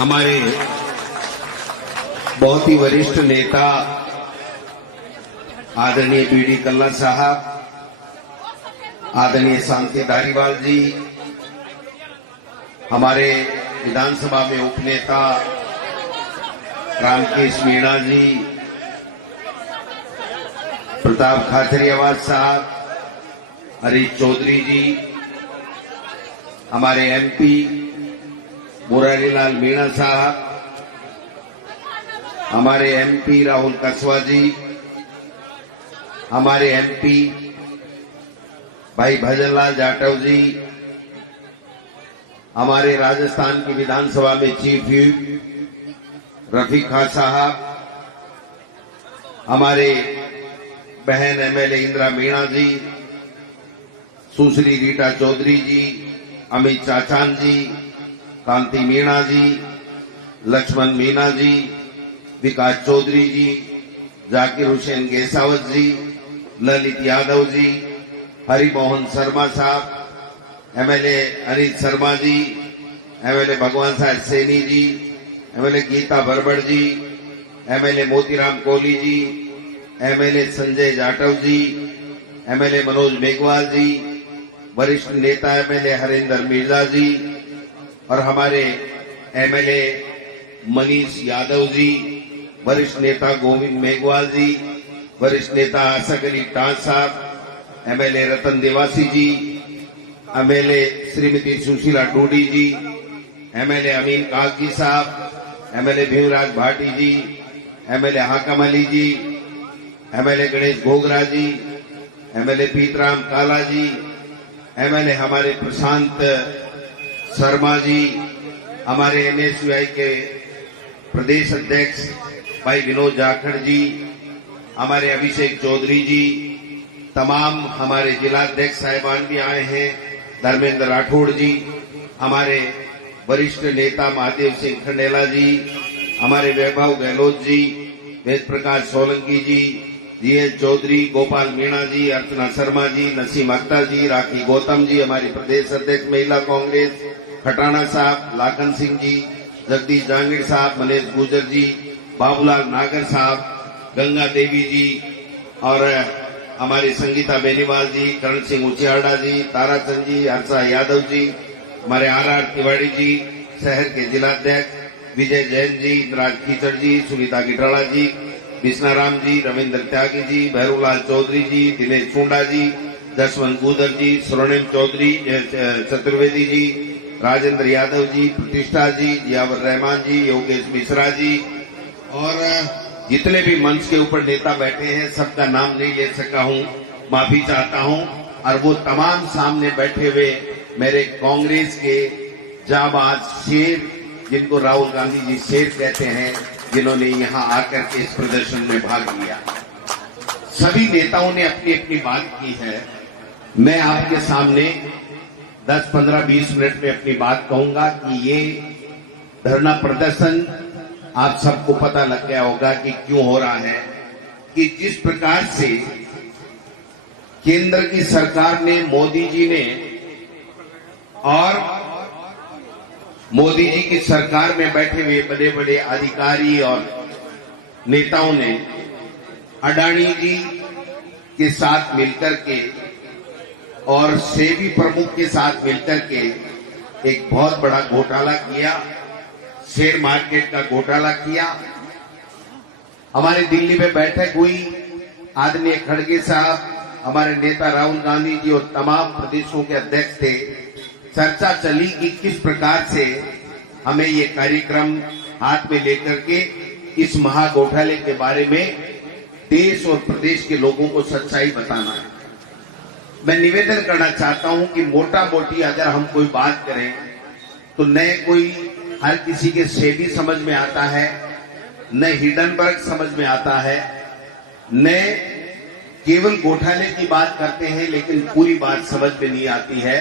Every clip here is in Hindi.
हमारे बहुत ही वरिष्ठ नेता आदरणीय बीडी कल्ला साहब, आदरणीय शांति धारीवाल जी, हमारे विधानसभा में उपनेता रामकेश मीणा जी, प्रताप खाचरियावास साहब, हरीश चौधरी जी, हमारे एमपी मुरारीलाल मीणा साहब, हमारे एमपी राहुल कसवा जी, हमारे एमपी भाई भजनलाल जाटव जी, हमारे राजस्थान की विधानसभा में चीफ व्हिप रफीक खान साहब, हमारे बहन एमएलए इंदिरा मीणा जी, सुश्री रीटा चौधरी जी, अमित चाचान जी, कांति मीणा जी, लक्ष्मण मीणा जी, विकास चौधरी जी, जाकिर हुसैन गेसावत जी, ललित यादव जी, हरिमोहन शर्मा साहब, एमएलए अनिल शर्मा जी, एमएलए भगवान साहब सैनी जी, एमएलए गीता बरबड़ जी, एमएलए मोतीराम कोहली जी, एमएलए संजय जाटव जी, एमएलए मनोज मेघवाल जी, वरिष्ठ नेता एमएलए हरिंदर मिर्जा जी और हमारे एमएलए मनीष यादव जी, वरिष्ठ नेता गोविंद मेघवाल जी, वरिष्ठ नेता असक अली टांस साहब, एमएलए रतन देवासी जी, एमएलए श्रीमती सुशीला डूडी जी, एमएलए अमीन काजी साहब, एमएलए भीमराज भाटी जी, एमएलए हाकम अली जी, एमएलए गणेश घोगरा जी, एमएलए पीतराम काला जी, एमएलए हमारे प्रशांत शर्मा जी, हमारे एनएसयूआई के प्रदेश अध्यक्ष भाई विनोद जाखड़ जी, हमारे अभिषेक चौधरी जी, तमाम हमारे जिलाध्यक्ष साहिबान भी आए हैं, धर्मेंद्र राठौड़ जी, हमारे वरिष्ठ नेता महादेव सिंह खंडेला जी, हमारे वैभव गहलोत जी, वेद प्रकाश सोलंकी जी, जीएस चौधरी, गोपाल मीणा जी, अर्चना शर्मा जी, नसीम अख्तर जी, राखी गौतम जी, हमारी प्रदेश अध्यक्ष महिला कांग्रेस खटाना साहब, लाखन सिंह जी, जगदीश जांगीर साहब, मनीष गुजर जी, बाबूलाल नागर साहब, गंगा देवी जी और हमारी संगीता बेनीवाल जी, करण सिंह उचियाड़ा जी, ताराचंद जी, हर्षा यादव जी, हमारे आर तिवारी जी, शहर के जिलाध्यक्ष विजय जैन जी, इंद्राज कीचड़ जी, सुनीता गिटाला जी, विष्णाराम जी, रविंद्र त्यागी जी, भैरूलाल चौधरी जी, दिनेश चूंडा जी, जसवंत गुजर जी, स्वर्णिम चौधरी चतुर्वेदी जी, राजेंद्र यादव जी, प्रतिष्ठा जी, जियावर रहमान जी, योगेश मिश्रा जी और जितने भी मंच के ऊपर नेता बैठे हैं सबका नाम नहीं ले सका हूं, माफी चाहता हूं। और वो तमाम सामने बैठे हुए मेरे कांग्रेस के जाबाज शेर, जिनको राहुल गांधी जी शेर कहते हैं, जिन्होंने यहां आकर के इस प्रदर्शन में भाग लिया, सभी नेताओं ने अपनी अपनी बात की है। मैं आपके सामने 10, 15, 20 मिनट में अपनी बात कहूंगा कि ये धरना प्रदर्शन आप सबको पता लग गया होगा कि क्यों हो रहा है, कि जिस प्रकार से केंद्र की सरकार ने, मोदी जी ने और मोदी जी की सरकार में बैठे हुए बड़े बड़े अधिकारी और नेताओं ने अडानी जी के साथ मिलकर के और सेबी प्रमुख के साथ मिलकर के एक बहुत बड़ा घोटाला किया, शेयर मार्केट का घोटाला किया। हमारे दिल्ली में बैठक हुई, आदरणीय खड़गे साहब, हमारे नेता राहुल गांधी जी और तमाम प्रदेशों के अध्यक्ष थे। चर्चा चली कि किस प्रकार से हमें ये कार्यक्रम हाथ में लेकर के इस महाघोटाले के बारे में देश और प्रदेश के लोगों को सच्चाई बताना है। मैं निवेदन करना चाहता हूं कि मोटा मोटी अगर हम कोई बात करें तो न कोई हर किसी के सेबी समझ में आता है, न हिडनबर्ग समझ में आता है, न केवल घोटाले की बात करते हैं लेकिन पूरी बात समझ में नहीं आती है।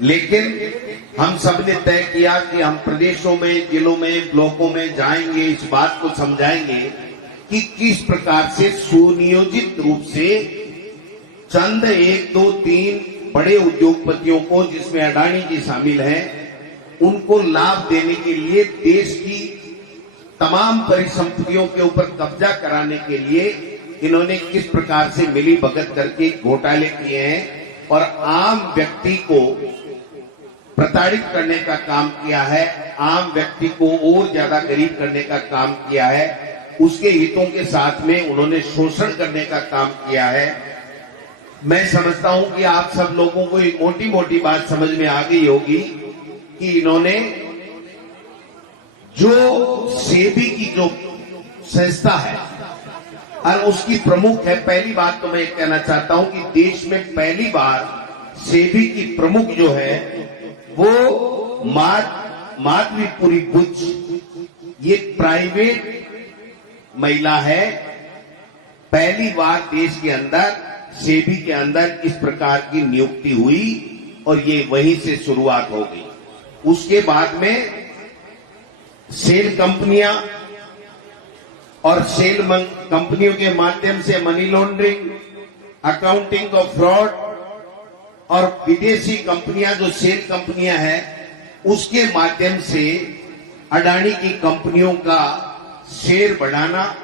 लेकिन हम सब ने तय किया कि हम प्रदेशों में, जिलों में, ब्लॉकों में जाएंगे, इस बात को समझाएंगे कि किस प्रकार से सुनियोजित रूप से चंद 1, 2, 3 बड़े उद्योगपतियों को, जिसमें अडानी जी शामिल हैं, उनको लाभ देने के लिए देश की तमाम परिसंपत्तियों के ऊपर कब्जा कराने के लिए इन्होंने किस प्रकार से मिली भगत करके घोटाले किए हैं और आम व्यक्ति को प्रताड़ित करने का काम किया है, आम व्यक्ति को और ज्यादा गरीब करने का काम किया है, उसके हितों के साथ में उन्होंने शोषण करने का काम किया है। मैं समझता हूं कि आप सब लोगों को एक मोटी मोटी बात समझ में आ गई होगी कि इन्होंने जो सेबी की जो संस्था है और उसकी प्रमुख है, पहली बात तो मैं कहना चाहता हूं कि देश में पहली बार सेबी की प्रमुख जो है वो माधवीपुरी बुच, ये प्राइवेट महिला है। पहली बार देश के अंदर सेबी के अंदर इस प्रकार की नियुक्ति हुई और ये वहीं से शुरुआत हो गई। उसके बाद में सेल कंपनियां और सेल कंपनियों के माध्यम से money laundering, accounting of fraud और विदेशी कंपनियां जो सेल कंपनियां हैं उसके माध्यम से अडानी की कंपनियों का शेयर बढ़ाना,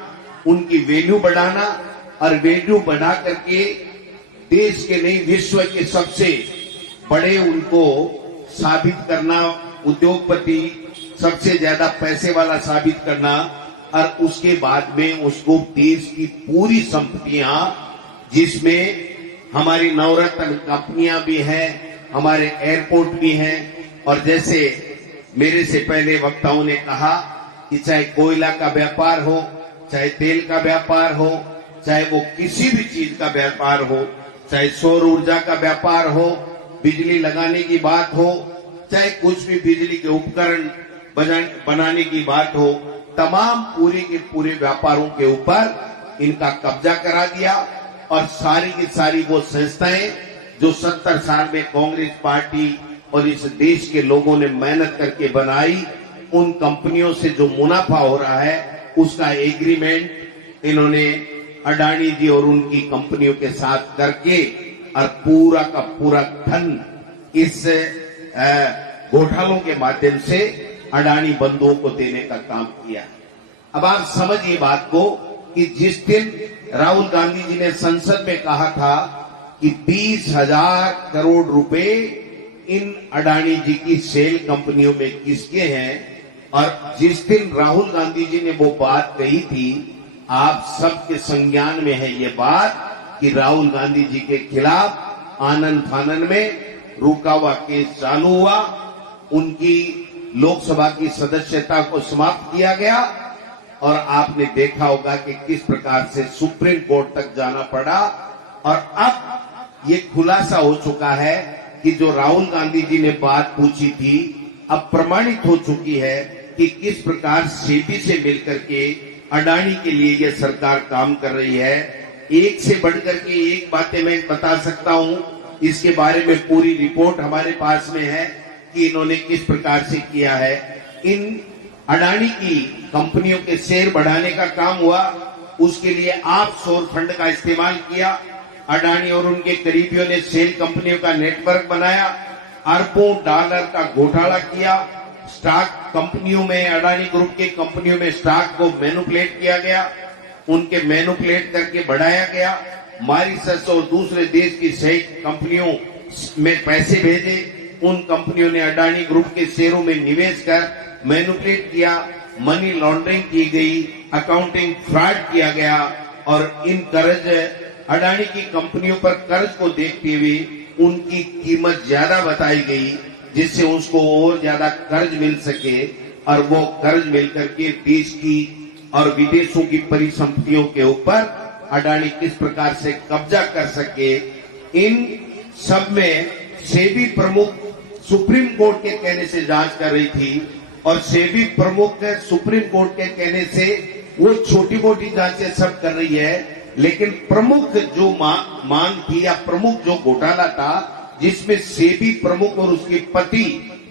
उनकी वैल्यू बढ़ाना और वैल्यू बढ़ा करके देश के नहीं विश्व के सबसे बड़े उनको साबित करना, उद्योगपति सबसे ज्यादा पैसे वाला साबित करना और उसके बाद में उसको देश की पूरी संपत्तियां जिसमें हमारी नवरत्न कंपनियां भी हैं, हमारे एयरपोर्ट भी हैं और जैसे मेरे से पहले वक्ताओं ने कहा कि चाहे कोयला का व्यापार हो, चाहे तेल का व्यापार हो, चाहे वो किसी भी चीज का व्यापार हो, चाहे सौर ऊर्जा का व्यापार हो, बिजली लगाने की बात हो, चाहे कुछ भी बिजली के उपकरण बनाने की बात हो, तमाम पूरे के पूरे व्यापारों के ऊपर इनका कब्जा करा दिया और सारी की सारी वो संस्थाएं जो 70 साल में कांग्रेस पार्टी और इस देश के लोगों ने मेहनत करके बनाई, उन कंपनियों से जो मुनाफा हो रहा है उसका एग्रीमेंट इन्होंने अडानी जी और उनकी कंपनियों के साथ करके और पूरा का पूरा धन इस घोटालों के माध्यम से अडानी बंधुओं को देने का काम किया। अब आप समझिए बात को कि जिस दिन राहुल गांधी जी ने संसद में कहा था कि 20,000 करोड़ रुपए इन अडानी जी की सेल कंपनियों में किसके हैं, और जिस दिन राहुल गांधी जी ने वो बात कही थी, आप सबके संज्ञान में है ये बात कि राहुल गांधी जी के खिलाफ आनन फानन में रुका हुआ केस चालू हुआ, उनकी लोकसभा की सदस्यता को समाप्त किया गया और आपने देखा होगा कि किस प्रकार से सुप्रीम कोर्ट तक जाना पड़ा और अब ये खुलासा हो चुका है कि जो राहुल गांधी जी ने बात पूछी थी अब प्रमाणित हो चुकी है कि किस प्रकार सेबी से मिलकर के अडानी के लिए ये सरकार काम कर रही है। एक से बढ़कर के एक बातें मैं बता सकता हूं, इसके बारे में पूरी रिपोर्ट हमारे पास में है कि इन्होंने किस प्रकार से किया है। इन अडानी की कंपनियों के शेयर बढ़ाने का काम हुआ, उसके लिए आप सोर फंड का इस्तेमाल किया। अडानी और उनके करीबियों ने सेल कंपनियों का नेटवर्क बनाया, अरबों डॉलर का घोटाला किया, स्टॉक कंपनियों में, अडानी ग्रुप के कंपनियों में स्टॉक को मैनिपुलेट किया गया, उनके मैनिपुलेट करके बढ़ाया गया। मॉरिशस और दूसरे देश की सही कंपनियों में पैसे भेजे, उन कंपनियों ने अडानी ग्रुप के शेयरों में निवेश कर मैनिपुलेट किया, मनी लॉन्ड्रिंग की गई, अकाउंटिंग फ्रॉड किया गया और इन कर्ज अडानी की कंपनियों पर कर्ज को देखते हुए उनकी कीमत ज्यादा बताई गई जिससे उसको और ज्यादा कर्ज मिल सके और वो कर्ज मिलकर के देश की और विदेशों की परिसंपत्तियों के ऊपर अडानी किस प्रकार से कब्जा कर सके। इन सब में सेबी प्रमुख सुप्रीम कोर्ट के कहने से जांच कर रही थी और सेबी प्रमुख सुप्रीम कोर्ट के कहने से वो छोटी मोटी जांचें सब कर रही है, लेकिन प्रमुख जो मांग थी या प्रमुख जो घोटाला था जिसमें सेबी प्रमुख और उसके पति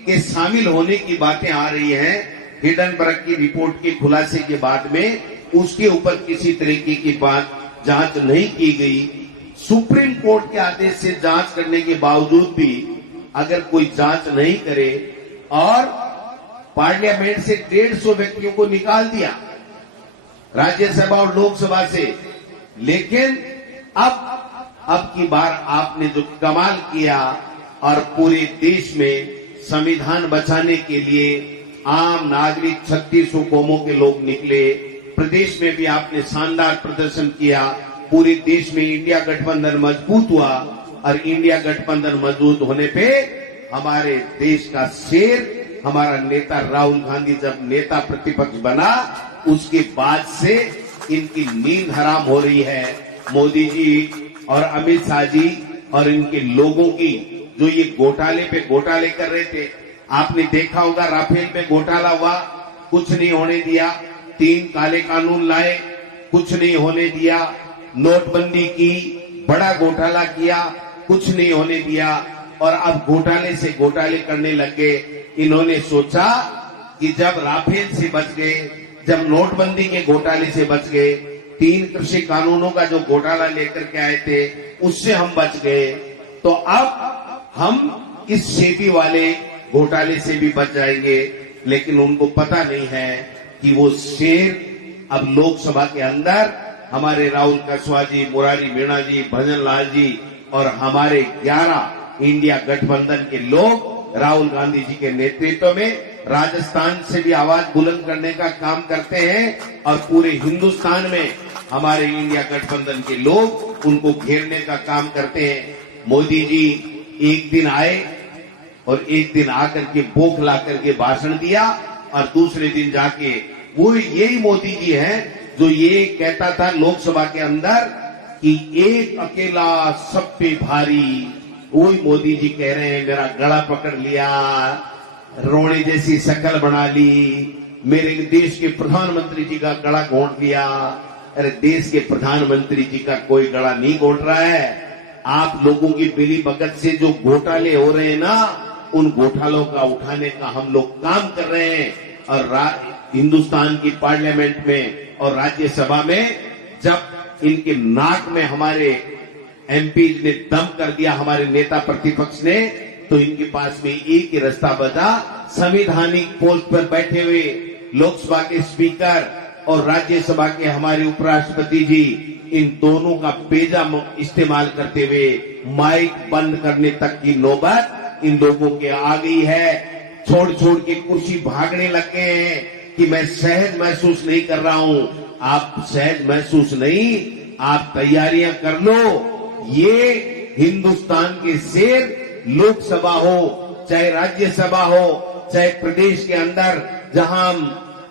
के शामिल होने की बातें आ रही हैं, हिडनबर्ग की रिपोर्ट के खुलासे के बाद में उसके ऊपर किसी तरीके की बात जांच नहीं की गई। सुप्रीम कोर्ट के आदेश से जांच करने के बावजूद भी अगर कोई जांच नहीं करे और पार्लियामेंट से 150 व्यक्तियों को निकाल दिया, राज्यसभा और लोकसभा से। लेकिन अब की बार आपने जो कमाल किया और पूरे देश में संविधान बचाने के लिए आम नागरिक 36 कौमों के लोग निकले, प्रदेश में भी आपने शानदार प्रदर्शन किया। पूरे देश में इंडिया गठबंधन मजबूत हुआ और इंडिया गठबंधन मजबूत होने पे हमारे देश का शेर हमारा नेता राहुल गांधी जब नेता प्रतिपक्ष बना, उसके बाद से इनकी नींद हराम हो रही है। मोदी जी और अमित शाह जी और इनके लोगों की जो ये घोटाले पे घोटाले कर रहे थे, आपने देखा होगा राफेल पे घोटाला हुआ, कुछ नहीं होने दिया। 3 काले कानून लाए, कुछ नहीं होने दिया। नोटबंदी की, बड़ा घोटाला किया, कुछ नहीं होने दिया। और अब घोटाले से घोटाले करने लग गए। इन्होंने सोचा कि जब राफेल से बच गए, जब नोटबंदी के घोटाले से बच गए, 3 कृषि कानूनों का जो घोटाला लेकर के आए थे उससे हम बच गए, तो अब हम इस सेबी वाले घोटाले से भी बच जाएंगे। लेकिन उनको पता नहीं है कि वो शेर अब लोकसभा के अंदर हमारे राहुल कुशवाहा जी, मुरारी मीणा जी, भजन लाल जी और हमारे 11 इंडिया गठबंधन के लोग राहुल गांधी जी के नेतृत्व में राजस्थान से भी आवाज बुलंद करने का काम करते हैं और पूरे हिंदुस्तान में हमारे इंडिया गठबंधन के लोग उनको घेरने का काम करते हैं। मोदी जी एक दिन आए और एक दिन आकर के भूख ला करके भाषण दिया और दूसरे दिन जाके वो यही मोदी जी हैं जो ये कहता था लोकसभा के अंदर कि एक अकेला सब पे भारी। वही मोदी जी कह रहे हैं मेरा गला पकड़ लिया, रोने जैसी शक्ल बना ली, मेरे देश के प्रधानमंत्री जी का गला घोंट लिया। अरे देश के प्रधानमंत्री जी का कोई गला नहीं घोंट रहा है। आप लोगों की मिली भगत से जो घोटाले हो रहे हैं ना, उन घोटालों का उठाने का हम लोग काम कर रहे हैं। और हिंदुस्तान की पार्लियामेंट में और राज्यसभा में जब इनके नाक में हमारे एमपी ने दम कर दिया, हमारे नेता प्रतिपक्ष ने, तो इनके पास में एक ही रास्ता बचा, संवैधानिक पोस्ट पर बैठे हुए लोकसभा के स्पीकर और राज्यसभा के हमारे उपराष्ट्रपति जी, इन दोनों का पेजा इस्तेमाल करते हुए माइक बंद करने तक की नौबत इन लोगों के आ गई है। छोड़ छोड़ के कुर्सी भागने लग गए हैं कि मैं सहज महसूस नहीं कर रहा हूं। आप सहज महसूस नहीं, आप तैयारियां कर लो। ये हिंदुस्तान के शेर लोकसभा हो चाहे राज्यसभा हो चाहे प्रदेश के अंदर जहां हम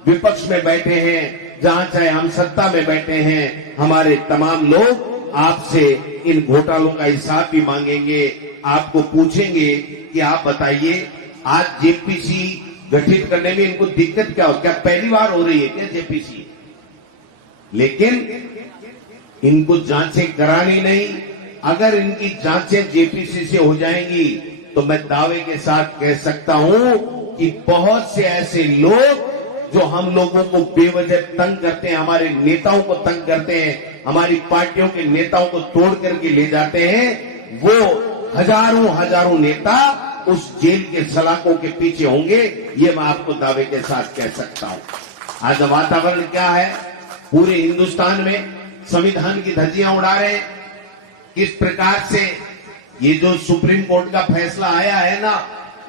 विपक्ष में बैठे हैं, जहां चाहे हम सत्ता में बैठे हैं, हमारे तमाम लोग आपसे इन घोटालों का हिसाब भी मांगेंगे। आपको पूछेंगे कि आप बताइए आज जेपीसी गठित करने में इनको दिक्कत क्या हो, क्या पहली बार हो रही है क्या जेपीसी? लेकिन इनको जांचें करानी नहीं। अगर इनकी जांचें जेपीसी से हो जाएंगी तो मैं दावे के साथ कह सकता हूं कि बहुत से ऐसे लोग जो हम लोगों को बेवजह तंग करते हैं, हमारे नेताओं को तंग करते हैं, हमारी पार्टियों के नेताओं को तोड़ करके ले जाते हैं, वो हजारों नेता उस जेल के सलाखों के पीछे होंगे। ये मैं आपको दावे के साथ कह सकता हूं। आज वातावरण क्या है, पूरे हिंदुस्तान में संविधान की धज्जियां उड़ा रहे हैं। किस प्रकार से ये जो सुप्रीम कोर्ट का फैसला आया है ना,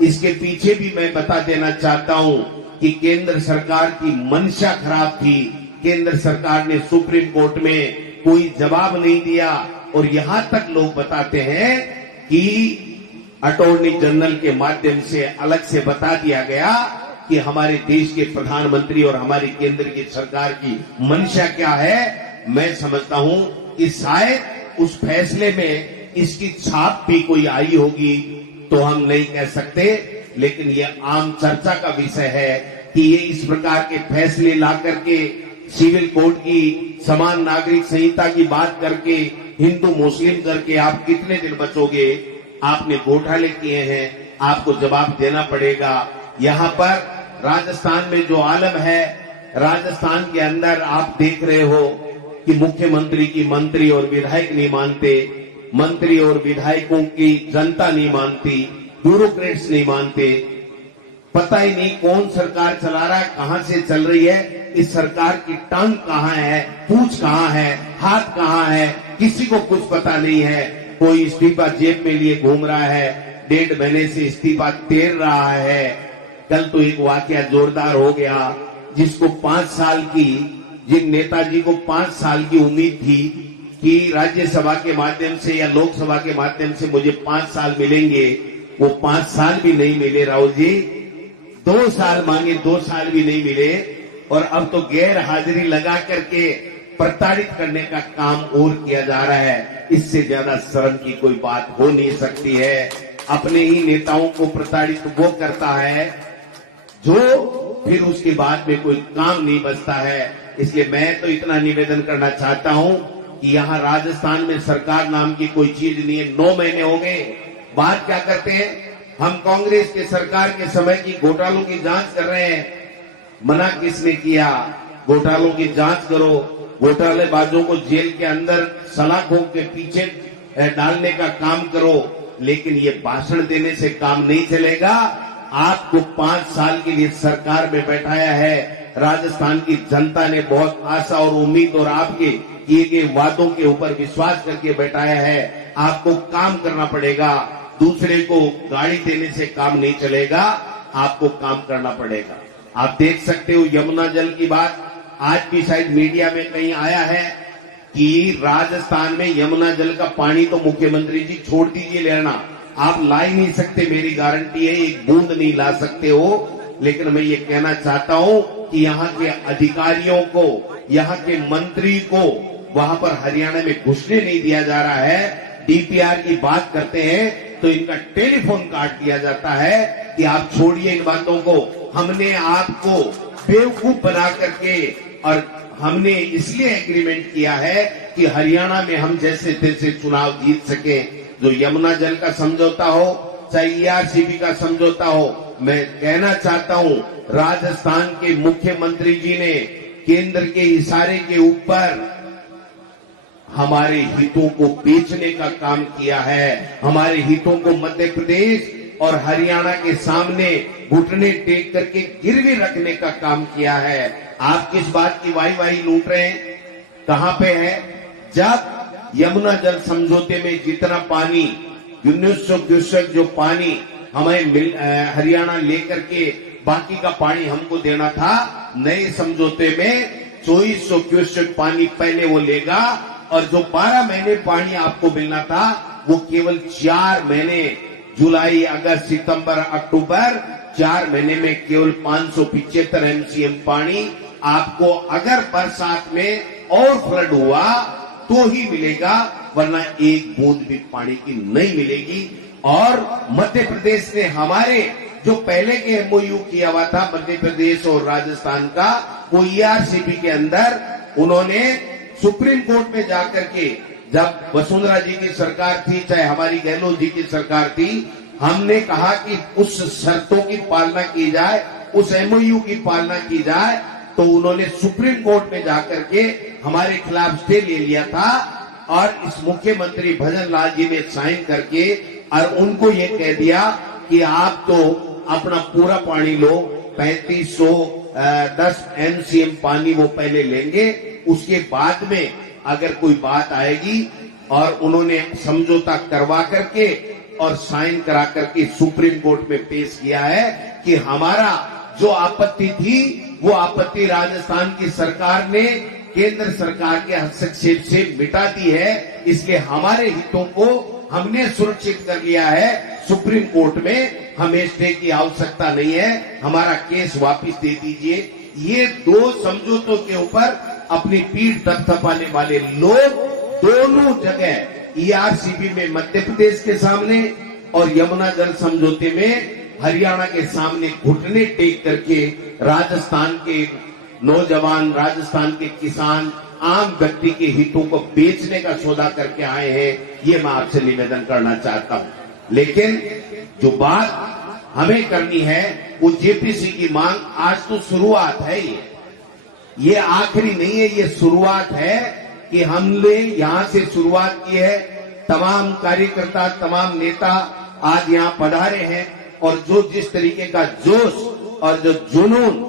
इसके पीछे भी मैं बता देना चाहता हूं कि केंद्र सरकार की मंशा खराब थी। केंद्र सरकार ने सुप्रीम कोर्ट में कोई जवाब नहीं दिया और यहां तक लोग बताते हैं कि अटॉर्नी जनरल के माध्यम से अलग से बता दिया गया कि हमारे देश के प्रधानमंत्री और हमारी केंद्र की सरकार की मंशा क्या है। मैं समझता हूं कि शायद उस फैसले में इसकी छाप भी कोई आई होगी, तो हम नहीं कह सकते, लेकिन यह आम चर्चा का विषय है कि ये इस प्रकार के फैसले ला करके सिविल कोड की समान नागरिक संहिता की बात करके हिंदू मुस्लिम करके आप कितने दिन बचोगे? आपने घोटाले किए हैं, आपको जवाब देना पड़ेगा। यहाँ पर राजस्थान में जो आलम है, राजस्थान के अंदर आप देख रहे हो कि मुख्यमंत्री की मंत्री और विधायक नहीं मानते, मंत्री और विधायकों की जनता नहीं मानती, ब्यूरोक्रेट्स नहीं मानते। पता ही नहीं कौन सरकार चला रहा है, कहां से चल रही है, इस सरकार की टांग कहां है, पूंछ कहां है, हाथ कहां है, किसी को कुछ पता नहीं है। कोई इस्तीफा जेब में लिए घूम रहा है, 1.5 महीने से इस्तीफा तेर रहा है। कल तो एक वाकया जोरदार हो गया, जिसको 5 साल की, जिन नेताजी को 5 साल की उम्मीद थी कि राज्यसभा के माध्यम से या लोकसभा के माध्यम से मुझे 5 साल मिलेंगे, वो 5 साल भी नहीं मिले राहुल जी। 2 साल मांगे, 2 साल भी नहीं मिले, और अब तो गैर हाजिरी लगा करके प्रताड़ित करने का काम और किया जा रहा है। इससे ज्यादा शर्म की कोई बात हो नहीं सकती है। अपने ही नेताओं को प्रताड़ित वो करता है जो फिर उसके बाद में कोई काम नहीं बचता है। इसलिए मैं तो इतना निवेदन करना चाहता हूं कि यहाँ राजस्थान में सरकार नाम की कोई चीज नहीं है। 9 महीने हो गए, बात क्या करते हैं? हम कांग्रेस के सरकार के समय की घोटालों की जांच कर रहे हैं। मना किसने किया? घोटालों की जांच करो, घोटालेबाजों को जेल के अंदर सलाखों के पीछे डालने का काम करो। लेकिन ये भाषण देने से काम नहीं चलेगा। आपको 5 साल के लिए सरकार में बैठाया है। राजस्थान की जनता ने बहुत आशा और उम्मीद और आपके किए गए वादों के ऊपर विश्वास करके बैठाया है। आपको काम करना पड़ेगा। दूसरे को गाड़ी देने से काम नहीं चलेगा, आपको काम करना पड़ेगा। आप देख सकते हो यमुना जल की बात आज भी शायद मीडिया में कहीं आया है कि राजस्थान में यमुना जल का पानी तो मुख्यमंत्री जी छोड़ दीजिए लेना, आप ला ही नहीं सकते, मेरी गारंटी है, एक बूंद नहीं ला सकते हो। लेकिन मैं ये कहना चाहता हूं कि यहाँ के अधिकारियों को, यहाँ के मंत्री को वहां पर हरियाणा में घुसने नहीं दिया जा रहा है। डीपीआर की बात करते हैं तो इनका टेलीफोन काट दिया जाता है कि आप छोड़िए इन बातों को, हमने आपको बेवकूफ बना करके, और हमने इसलिए एग्रीमेंट किया है कि हरियाणा में हम जैसे तैसे चुनाव जीत सके। जो यमुना जल का समझौता हो, चाहे ईआरसीबी का समझौता हो, मैं कहना चाहता हूं राजस्थान के मुख्यमंत्री जी ने केंद्र के इशारे के ऊपर हमारे हितों को बेचने का काम किया है। हमारे हितों को मध्य प्रदेश और हरियाणा के सामने घुटने टेक करके गिरवी रखने का काम किया है। आप किस बात की वाही लूट रहे हैं? कहां पे है? जब यमुना जल समझौते में जितना पानी 1900 क्यूसेक जो पानी हमें हरियाणा लेकर के बाकी का पानी हमको देना था, नए समझौते में 2400 क्यूसेक पानी पहले वो लेगा, और जो 12 महीने पानी आपको मिलना था वो केवल 4 महीने, जुलाई, अगस्त, सितंबर, अक्टूबर, 4 महीने में केवल 575 एमसीएम पानी आपको अगर बरसात में और फ्लड हुआ तो ही मिलेगा, वरना एक बूंद भी पानी की नहीं मिलेगी। और मध्य प्रदेश ने हमारे जो पहले के एमओयू किया हुआ था मध्य प्रदेश और राजस्थान का, वो ईआरसीबी के अंदर उन्होंने सुप्रीम कोर्ट में जाकर के, जब वसुंधरा जी की सरकार थी, चाहे हमारी गहलोत जी की सरकार थी, हमने कहा कि उस शर्तों की पालना की जाए, उस एमओयू की पालना की जाए, तो उन्होंने सुप्रीम कोर्ट में जाकर के हमारे खिलाफ स्टे ले लिया था, और इस मुख्यमंत्री भजन लाल जी ने साइन करके और उनको ये कह दिया कि आप तो अपना पूरा पानी लो, 3510 एमसीएम पानी वो पहले लेंगे, उसके बाद में अगर कोई बात आएगी। और उन्होंने समझौता करवा करके और साइन करा करके सुप्रीम कोर्ट में पेश किया है कि हमारा जो आपत्ति थी वो आपत्ति राजस्थान की सरकार ने केंद्र सरकार के हस्तक्षेप से मिटा दी है, इसलिए हमारे हितों को हमने सुरक्षित कर लिया है। सुप्रीम कोर्ट में हमें स्टे की आवश्यकता नहीं है, हमारा केस वापस दे दीजिए। ये 2 समझौतों के ऊपर अपनी पीठ थपथपाने वाले लोग दोनों जगह, ईआरसीबी में मध्य प्रदेश के सामने और यमुना जल समझौते में हरियाणा के सामने घुटने टेक करके राजस्थान के नौजवान, राजस्थान के किसान, आम व्यक्ति के हितों को बेचने का सौदा करके आए हैं। ये मैं आपसे निवेदन करना चाहता हूं। लेकिन जो बात हमें करनी है वो जेपीसी की मांग आज तो शुरुआत है, ये आखिरी नहीं है, ये शुरुआत है कि हमने यहां से शुरुआत की है। तमाम कार्यकर्ता, तमाम नेता आज यहां पधारे हैं और जो जिस तरीके का जोश और जो जुनून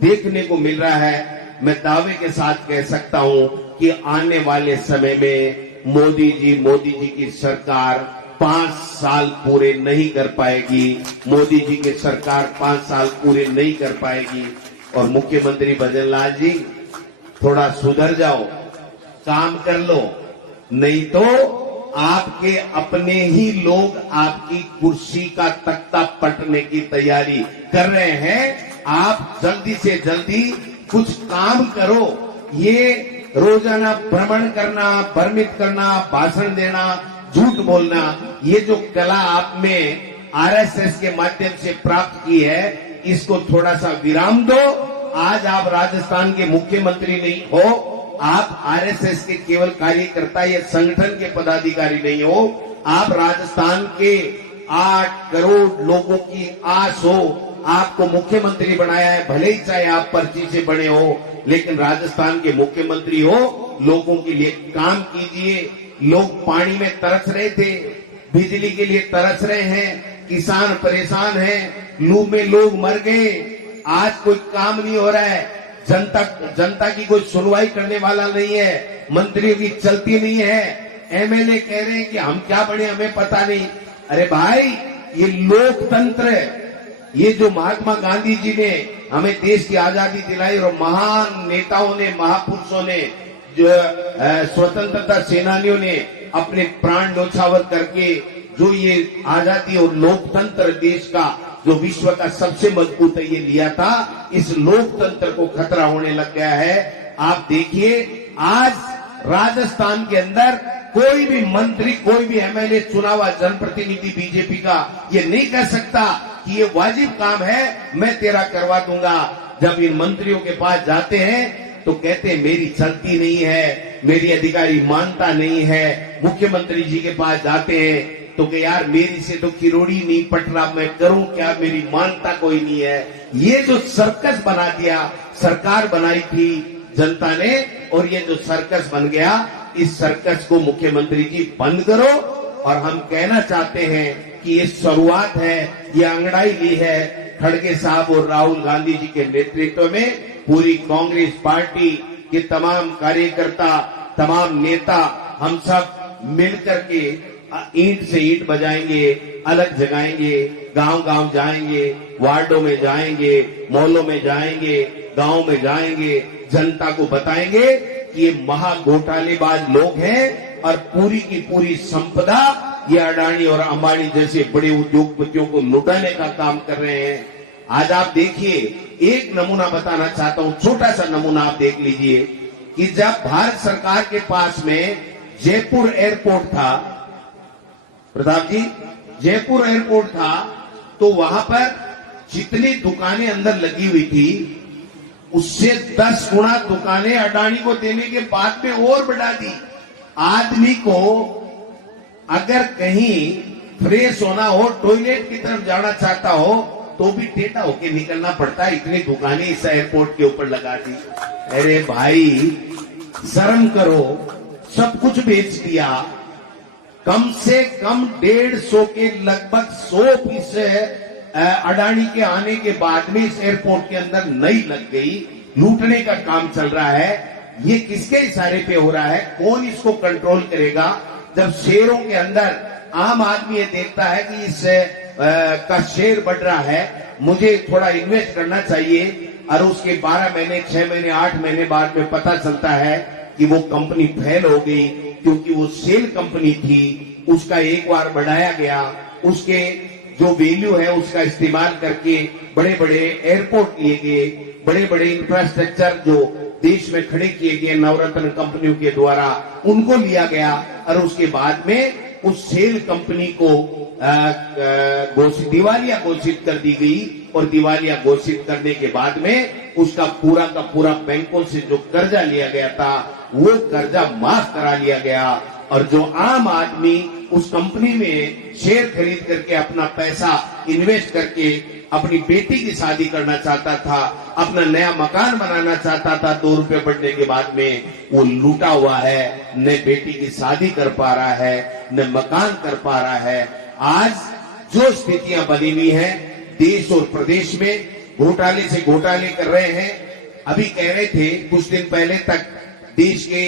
देखने को मिल रहा है, मैं दावे के साथ कह सकता हूं कि आने वाले समय में मोदी जी की सरकार 5 साल पूरे नहीं कर पाएगी। मोदी जी की सरकार 5 साल पूरे नहीं कर पाएगी। और मुख्यमंत्री भजनलाल जी, थोड़ा सुधर जाओ, काम कर लो, नहीं तो आपके अपने ही लोग आपकी कुर्सी का तख्ता पटने की तैयारी कर रहे हैं। आप जल्दी से जल्दी कुछ काम करो। ये रोजाना भ्रमण करना, भ्रमित करना, भाषण देना, झूठ बोलना, ये जो कला आप में आरएसएस के माध्यम से प्राप्त की है, इसको थोड़ा सा विराम दो। आज आप राजस्थान के मुख्यमंत्री नहीं हो, आप आरएसएस के केवल कार्यकर्ता या संगठन के पदाधिकारी नहीं हो, आप राजस्थान के 8 करोड़ लोगों की आस हो। आपको मुख्यमंत्री बनाया है, भले ही चाहे आप पर्ची से बने हो, लेकिन राजस्थान के मुख्यमंत्री हो। लोगों के लिए काम कीजिए। लोग पानी में तरस रहे थे, बिजली के लिए तरस रहे हैं, किसान परेशान हैं, लू में लोग मर गए। आज कोई काम नहीं हो रहा है, जनता की कोई सुनवाई करने वाला नहीं है, मंत्रियों की चलती नहीं है। एमएलए कह रहे हैं कि हम क्या बने, हमें पता नहीं। अरे भाई, ये लोकतंत्र है। ये जो महात्मा गांधी जी ने हमें देश की आजादी दिलाई और महान नेताओं ने, महापुरुषों ने, जो स्वतंत्रता सेनानियों ने अपने प्राण न्योछावर करके जो ये आजादी और लोकतंत्र देश का जो विश्व का सबसे मजबूत है ये लिया था, इस लोकतंत्र को खतरा होने लग गया है। आप देखिए, आज राजस्थान के अंदर कोई भी मंत्री, कोई भी एमएलए चुना हुआ जनप्रतिनिधि बीजेपी का ये नहीं कह सकता कि ये वाजिब काम है, मैं तेरा करवा दूंगा। जब इन मंत्रियों के पास जाते हैं तो कहते हैं मेरी चलती नहीं है, मेरी अधिकारी मानता नहीं है। मुख्यमंत्री जी के पास जाते हैं तो कि यार मेरी से तो किरोड़ी नहीं पट रहा, मैं करूं क्या, मेरी मानता कोई नहीं है। ये जो सर्कस बना दिया, सरकार बनाई थी जनता ने, और ये जो सर्कस बन गया, इस सर्कस को मुख्यमंत्री जी बंद करो। और हम कहना चाहते हैं कि ये शुरुआत है, ये अंगड़ाई ली है खड़गे साहब और राहुल गांधी जी के नेतृत्व में। पूरी कांग्रेस पार्टी के तमाम कार्यकर्ता, तमाम नेता, हम सब मिलकर के ईंट से ईंट बजाएंगे, अलग जगाएंगे, गांव-गांव जाएंगे, वार्डों में जाएंगे, मोहल्लों में जाएंगे, गांव में जाएंगे, जनता को बताएंगे कि ये महा घोटालेबाज लोग हैं और पूरी की पूरी संपदा ये अडानी और अंबानी जैसे बड़े उद्योगपतियों को लुटाने का काम कर रहे हैं। आज आप देखिए, एक नमूना बताना चाहता हूं, छोटा सा नमूना आप देख लीजिए कि जब भारत सरकार के पास में जयपुर एयरपोर्ट था, प्रताप जी, जयपुर एयरपोर्ट था, तो वहां पर जितनी दुकानें अंदर लगी हुई थी उससे 10 गुना दुकानें अडानी को देने के बाद में और बढ़ा दी। आदमी को अगर कहीं फ्रेश होना हो, टॉयलेट की तरफ जाना चाहता हो, तो भी टेढ़ा होके निकलना पड़ता है, इतनी दुकानें इस एयरपोर्ट के ऊपर लगा दी। अरे भाई, शर्म करो, सब कुछ बेच दिया। कम से कम 150 के लगभग 100 पीस अडानी के आने के बाद में इस एयरपोर्ट के अंदर नई लग गई। लूटने का काम चल रहा है। ये किसके इशारे पे हो रहा है? कौन इसको कंट्रोल करेगा? जब शेयरों के अंदर आम आदमी ये देखता है कि इस का शेयर बढ़ रहा है, मुझे थोड़ा इन्वेस्ट करना चाहिए, और उसके 12 महीने, 6 महीने, 8 महीने बाद में पता चलता है कि वो कंपनी फेल हो गई, क्योंकि वो सेल कंपनी थी, उसका एक बार बढ़ाया गया, उसके जो वैल्यू है उसका इस्तेमाल करके बड़े बड़े एयरपोर्ट लिए गए, बड़े बड़े इंफ्रास्ट्रक्चर जो देश में खड़े किए गए नवरत्न कंपनियों के द्वारा, उनको लिया गया, और उसके बाद में उस सेल कंपनी को दिवालिया घोषित कर दी गई, और दिवालिया घोषित करने के बाद में उसका पूरा का पूरा बैंकों से जो कर्जा लिया गया था वो कर्जा माफ करा लिया गया, और जो आम आदमी उस कंपनी में शेयर खरीद करके अपना पैसा इन्वेस्ट करके अपनी बेटी की शादी करना चाहता था, अपना नया मकान बनाना चाहता था, 2 रुपए बढ़ने के बाद में वो लूटा हुआ है, न बेटी की शादी कर पा रहा है, न मकान कर पा रहा है। आज जो स्थितियां बनी हुई हैं देश और प्रदेश में, घोटाले से घोटाले कर रहे हैं। अभी कह रहे थे कुछ दिन पहले तक देश के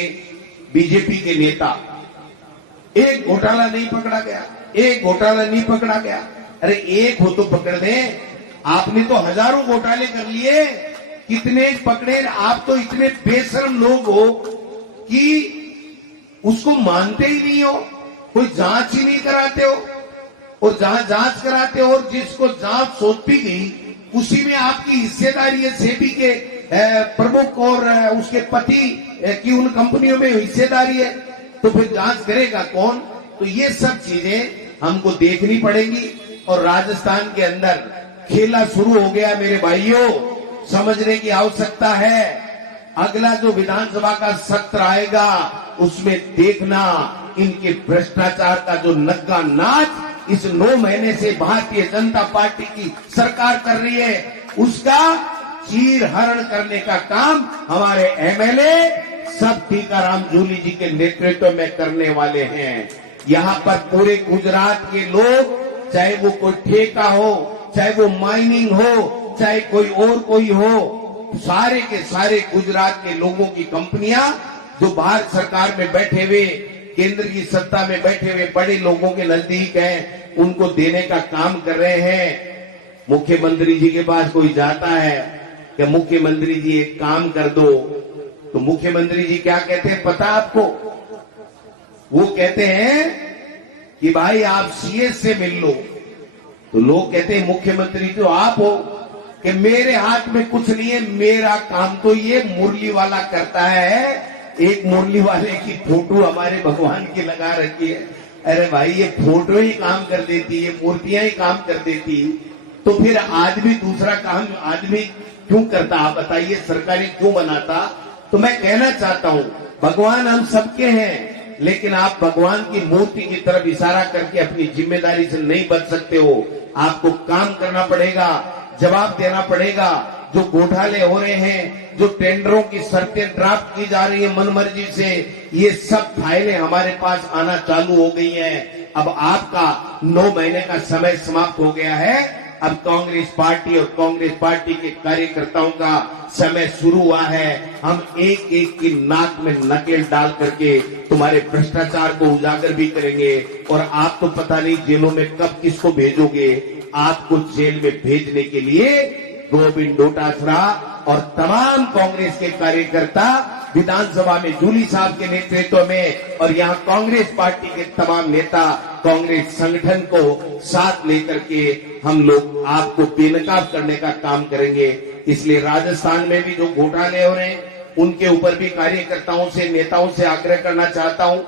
बीजेपी के नेता, एक घोटाला नहीं पकड़ा गया, एक घोटाला नहीं पकड़ा गया। अरे एक हो तो पकड़ दें, आपने तो हजारों घोटाले कर लिए, कितने पकड़े? आप तो इतने बेशर्म लोग हो कि उसको मानते ही नहीं हो, कोई जांच ही नहीं कराते हो, और जहां जांच कराते हो और जिसको जांच सौंपी गई उसी में आपकी हिस्सेदारी है, सेबी के प्रमुख और उसके पति की उन कंपनियों में हिस्सेदारी है, तो फिर जांच करेगा कौन? तो ये सब चीजें हमको देखनी पड़ेंगी। और राजस्थान के अंदर खेला शुरू हो गया मेरे भाइयों, समझने की आवश्यकता है। अगला जो विधानसभा का सत्र आएगा उसमें देखना इनके भ्रष्टाचार का जो नग्गा नाच इस 9 महीने से भारतीय जनता पार्टी की सरकार कर रही है, उसका चीरहरण करने का काम हमारे एमएलए सब टीकाराम जूली जी के नेतृत्व में करने वाले हैं। यहाँ पर पूरे गुजरात के लोग, चाहे वो कोई ठेका हो, चाहे वो माइनिंग हो, चाहे कोई और कोई हो, सारे के सारे गुजरात के लोगों की कंपनियां जो भारत सरकार में बैठे हुए, केंद्र की सत्ता में बैठे हुए बड़े लोगों के नजदीक हैं, उनको देने का काम कर रहे हैं। मुख्यमंत्री जी के पास कोई जाता है कि मुख्यमंत्री जी एक काम कर दो, तो मुख्यमंत्री जी क्या कहते हैं पता आपको? वो कहते हैं कि भाई आप सीएस से मिल लो। तो लोग कहते हैं मुख्यमंत्री तो आप हो, कि मेरे हाथ में कुछ नहीं है, मेरा काम तो ये मुरली वाला करता है। एक मुरली वाले की फोटो हमारे भगवान की लगा रखी है। अरे भाई ये फोटो ही काम कर देती है, मूर्तियां ही काम कर देती, तो फिर आदमी दूसरा काम आदमी क्यों करता? आप बताइए, सरकारी क्यों बनाता? तो मैं कहना चाहता हूं, भगवान हम सबके हैं, लेकिन आप भगवान की मूर्ति की तरफ इशारा करके अपनी जिम्मेदारी से नहीं बच सकते हो। आपको काम करना पड़ेगा, जवाब देना पड़ेगा। जो घोटाले हो रहे हैं, जो टेंडरों की शर्तें ड्राफ्ट की जा रही है मनमर्जी से, ये सब फाइलें हमारे पास आना चालू हो गई हैं। अब आपका 9 महीने का समय समाप्त हो गया है। अब कांग्रेस पार्टी और कांग्रेस पार्टी के कार्यकर्ताओं का समय शुरू हुआ है। हम एक एक की नाक में नकेल डाल करके तुम्हारे भ्रष्टाचार को उजागर भी करेंगे। और आप तो पता नहीं जेलों में कब किसको भेजोगे। आपको जेल में भेजने के लिए गोविंद डोटासरा और तमाम कांग्रेस के कार्यकर्ता विधानसभा में जूली साहब के नेतृत्व में, और यहाँ कांग्रेस पार्टी के तमाम नेता कांग्रेस संगठन को साथ लेकर के हम लोग आपको बेनकाब करने का काम करेंगे। इसलिए राजस्थान में भी जो घोटाले हो रहे हैं उनके ऊपर भी कार्यकर्ताओं से, नेताओं से आग्रह करना चाहता हूं,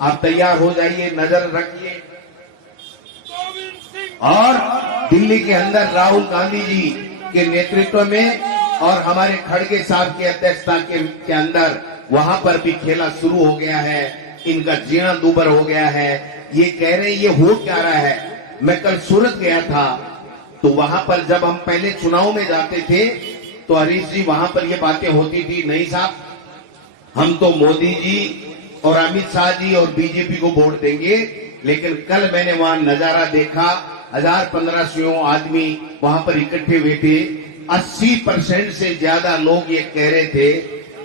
आप तैयार हो जाइए, नजर रखिए। और दिल्ली के अंदर राहुल गांधी जी के नेतृत्व में और हमारे खड़गे साहब की अध्यक्षता के अंदर वहां पर भी खेला शुरू हो गया है। इनका जीना दूबर हो गया है। ये कह रहे ये हो क्या रहा है। मैं कल सूरत गया था, तो वहां पर जब हम पहले चुनाव में जाते थे तो हरीश जी वहां पर ये बातें होती थी, नहीं साहब हम तो मोदी जी और अमित शाह जी और बीजेपी को वोट देंगे। लेकिन कल मैंने वहां नजारा देखा, 1000-1500 आदमी वहां पर इकट्ठे हुए थे। 80% से ज्यादा लोग ये कह रहे थे,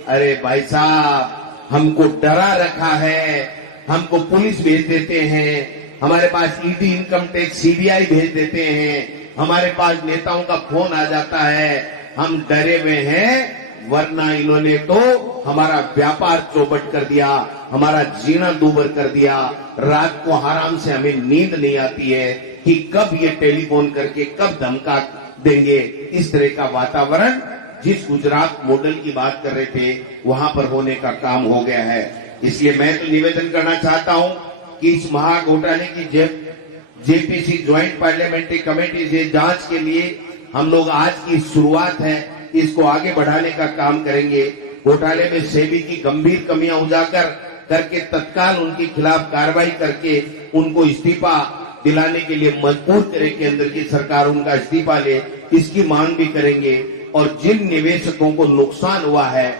अरे भाई साहब हमको डरा रखा है, हमको पुलिस भेज देते हैं, हमारे पास ईडी, इनकम टैक्स, सीबीआई भेज देते हैं, हमारे पास नेताओं का फोन आ जाता है, हम डरे हुए हैं। वरना इन्होंने तो हमारा व्यापार चौपट कर दिया, हमारा जीना दूबर कर दिया। रात को आराम से हमें नींद नहीं आती है कि कब ये टेलीफोन करके कब धमका देंगे। इस तरह का वातावरण जिस गुजरात मॉडल की बात कर रहे थे वहां पर होने का काम हो गया है। इसलिए मैं तो निवेदन करना चाहता हूं कि इस महाघोटाले की जेपीसी ज्वाइंट पार्लियामेंट्री कमेटी से जांच के लिए हम लोग आज की शुरुआत है, इसको आगे बढ़ाने का काम करेंगे। घोटाले में सेबी की गंभीर कमियां उजागर करके तत्काल उनके खिलाफ कार्रवाई करके उनको इस्तीफा दिलाने के लिए मजबूर करे, केंद्र की सरकार उनका इस्तीफा ले, इसकी मांग भी करेंगे। और जिन निवेशकों को नुकसान हुआ है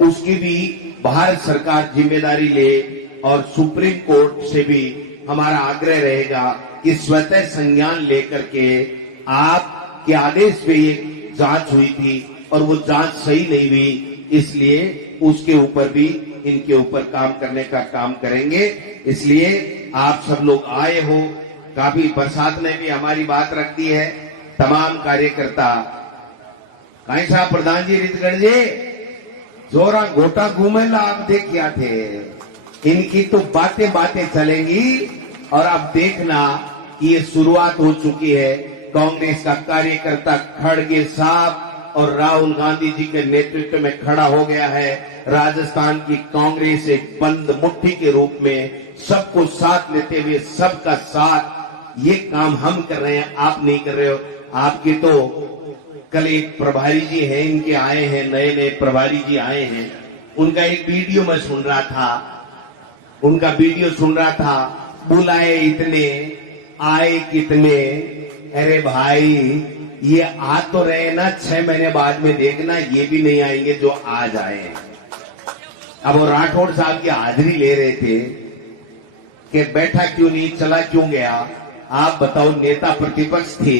उसकी भी भारत सरकार जिम्मेदारी ले, और सुप्रीम कोर्ट से भी हमारा आग्रह रहेगा कि स्वतः संज्ञान लेकर के आपके आदेश पे ये जांच हुई थी और वो जांच सही नहीं हुई, इसलिए उसके ऊपर भी इनके ऊपर काम करने का काम करेंगे। इसलिए आप सब लोग आए हो, काफी बरसात ने भी हमारी बात रख दी है। तमाम कार्यकर्ता कहीं साहब प्रधान जी रितगढ़ जी जोरा गोटा घूमेला आप देख क्या थे, इनकी तो बातें चलेंगी और अब देखना कि ये शुरुआत हो चुकी है। कांग्रेस का कार्यकर्ता खड़गे साहब और राहुल गांधी जी के नेतृत्व में खड़ा हो गया है। राजस्थान की कांग्रेस एक बंद मुट्ठी के रूप में सबको साथ लेते हुए सबका साथ, ये काम हम कर रहे हैं, आप नहीं कर रहे हो। आपके तो कल एक प्रभारी जी हैं, इनके आए हैं, नए प्रभारी जी आए हैं, उनका एक वीडियो मैं सुन रहा था, बुलाए इतने आए कितने। अरे भाई ये आ तो रहे ना, 6 महीने बाद में देखना ये भी नहीं आएंगे जो आज आए हैं। अब वो राठौड़ साहब की हाजिरी ले रहे थे कि बैठा क्यों नहीं, चला क्यों गया। आप बताओ, नेता प्रतिपक्ष थे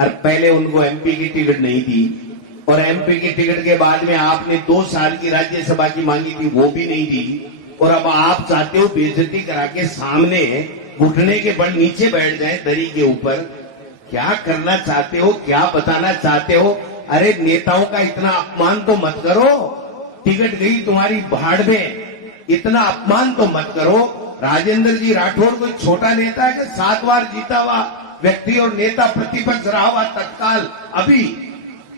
और पहले उनको एमपी की टिकट नहीं दी, और एमपी की टिकट के बाद में आपने 2 साल की राज्यसभा की मांगी थी, वो भी नहीं दी, और अब आप चाहते हो बेइज्जती करा के सामने घुटने के बल नीचे बैठ जाए दरी के ऊपर। क्या करना चाहते हो, क्या बताना चाहते हो? अरे नेताओं का इतना अपमान तो मत करो, टिकट गई तुम्हारी भाड़ में, इतना अपमान तो मत करो। राजेंद्र जी राठौड़ कोई छोटा नेता है कि 7 बार जीता हुआ व्यक्ति और नेता प्रतिपक्ष रहा हुआ तत्काल अभी,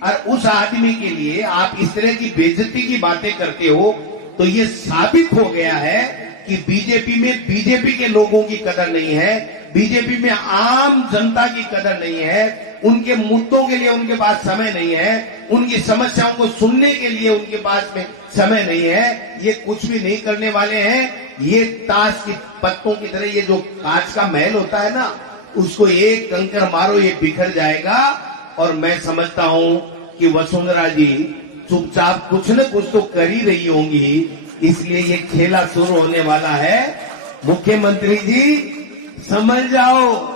और उस आदमी के लिए आप इस तरह की बेइज्जती की बातें करते हो, तो ये साबित हो गया है कि बीजेपी के लोगों की कदर नहीं है, बीजेपी में आम जनता की कदर नहीं है, उनके मुद्दों के लिए उनके पास समय नहीं है, उनकी समस्याओं को सुनने के लिए उनके पास में समय नहीं है। ये कुछ भी नहीं करने वाले हैं। ये ताश की पत्तों की तरह, ये जो कांच का महल होता है ना, उसको एक कंकर मारो ये बिखर जाएगा। और मैं समझता हूं कि वसुंधरा जी चुपचाप कुछ न कुछ तो कर ही रही होंगी, इसलिए ये खेला शुरू होने वाला है। मुख्यमंत्री जी समझ जाओ,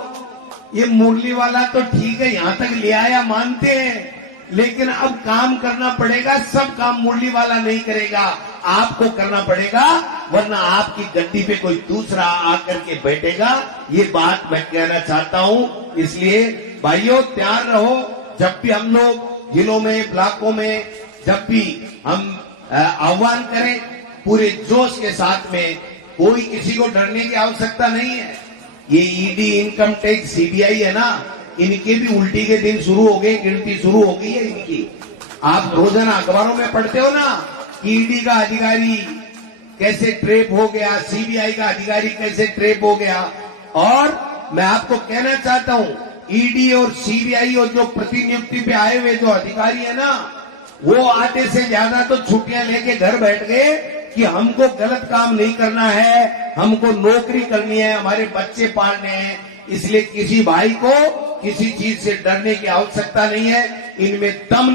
ये मुरली वाला तो ठीक है, यहां तक ले आया मानते हैं, लेकिन अब काम करना पड़ेगा। सब काम मुरली वाला नहीं करेगा, आपको करना पड़ेगा, वरना आपकी गद्दी पे कोई दूसरा आकर के बैठेगा। ये बात मैं कहना चाहता हूं। इसलिए भाइयों तैयार रहो, जब भी हम लोग जिलों में, ब्लॉकों में, जब भी हम आह्वान करें पूरे जोश के साथ में, कोई किसी को डरने की आवश्यकता नहीं है। ये ईडी, इनकम टैक्स, सीबीआई है ना, इनके भी उल्टी के दिन शुरू हो गए, गिनती शुरू हो गई है इनकी। आप रोजाना अखबारों में पढ़ते हो ना कि ईडी का अधिकारी कैसे ट्रेप हो गया, सीबीआई का अधिकारी कैसे ट्रेप हो गया। और मैं आपको कहना चाहता हूं, ईडी और सीबीआई और जो प्रतिनियुक्ति पे आए हुए जो अधिकारी है ना, वो आधे से ज्यादा तो छुट्टियां लेके घर बैठ गए कि हमको गलत काम नहीं करना है, हमको नौकरी करनी है, हमारे बच्चे पालने हैं। इसलिए किसी भाई को किसी चीज से डरने की आवश्यकता नहीं है। इनमें दम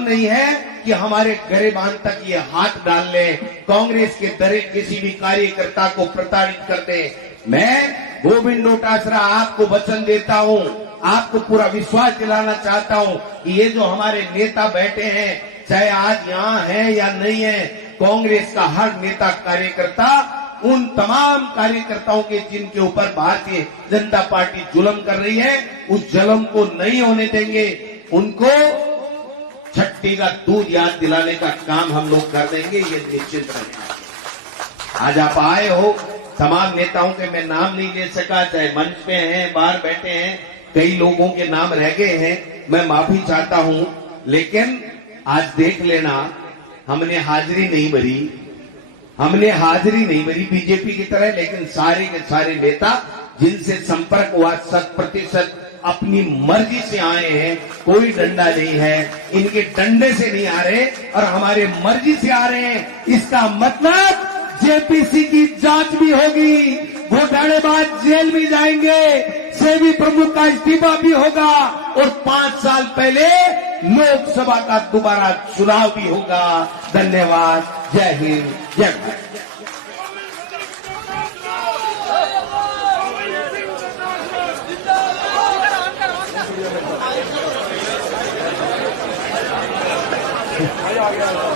नहीं है कि हमारे गरेबान तक ये हाथ डाल ले, कांग्रेस के दरे किसी भी कार्यकर्ता को प्रताड़ित कर दे। मैं गोविंद डोटासरा आपको वचन देता हूं, आपको पूरा विश्वास दिलाना चाहता हूं कि ये जो हमारे नेता बैठे हैं, चाहे आज यहाँ है या नहीं है, कांग्रेस का हर नेता कार्यकर्ता उन तमाम कार्यकर्ताओं के जिनके ऊपर भारतीय जनता पार्टी जुल्म कर रही है, उस जुल्म को नहीं होने देंगे। उनको छट्टी का दूध याद दिलाने का काम हम लोग कर देंगे, ये निश्चित रहेगा। आज आप आए हो, तमाम नेताओं के मैं नाम नहीं ले सका, चाहे मंच पे हैं, बाहर बैठे हैं, कई लोगों के नाम रह गए हैं, मैं माफी चाहता हूं। लेकिन आज देख लेना, हमने हाजिरी नहीं भरी बीजेपी की तरह, लेकिन सारे के सारे नेता जिनसे संपर्क हुआ 100% अपनी मर्जी से आए हैं, कोई डंडा नहीं है, इनके डंडे से नहीं आ रहे और हमारे मर्जी से आ रहे हैं। इसका मतलब जेपीसी की जांच भी होगी, घोटालेबाज जेल भी जाएंगे, सेबी प्रमुख का इस्तीफा भी होगा और 5 साल पहले लोकसभा का दोबारा चुनाव भी होगा। धन्यवाद। जय हिंद, जय भारत। है।